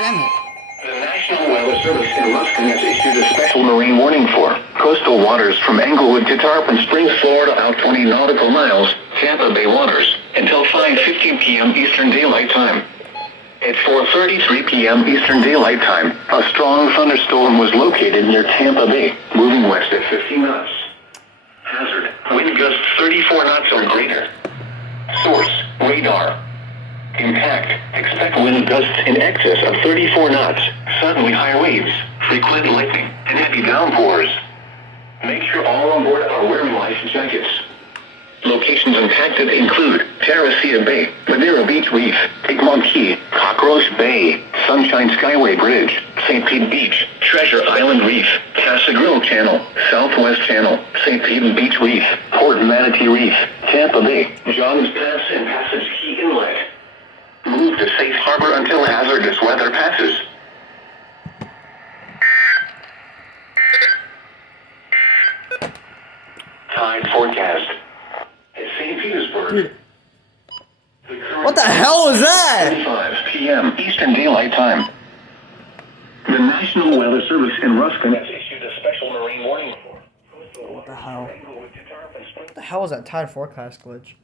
Damn it. The National Weather Service in Ruskin has issued a special marine warning for coastal waters from Englewood to Tarpon Springs, Florida, out 20 nautical miles, Tampa Bay waters, until 5:15 p.m. Eastern Daylight Time. At 4:33 p.m. Eastern Daylight Time, a strong thunderstorm was located near Tampa Bay, moving west at 50 knots. Hazard, wind gusts 34 knots or greater. Source, radar. Impact, expect wind gusts in excess of 34 knots, suddenly high waves, frequent lightning, and heavy downpours. Make sure all on board are wearing life jackets. Locations impacted include Teresita Bay, Madeira Beach Reef, Egmont Key, Cockroach Bay, Sunshine Skyway Bridge, St. Pete Beach, Treasure Island Reef, Casa Grille Channel, Southwest Channel, St. Pete Beach Reef, Port Manatee Reef, Tampa Bay, Johns Pass and Passage Key Inlet. Move to safe harbor until hazardous weather passes. Tide forecast. At St. Petersburg. What the hell was that? 5 p.m. Eastern Daylight Time. The National Weather Service in Ruskin has issued a special marine warning for. What the hell? What the hell was that tide forecast glitch?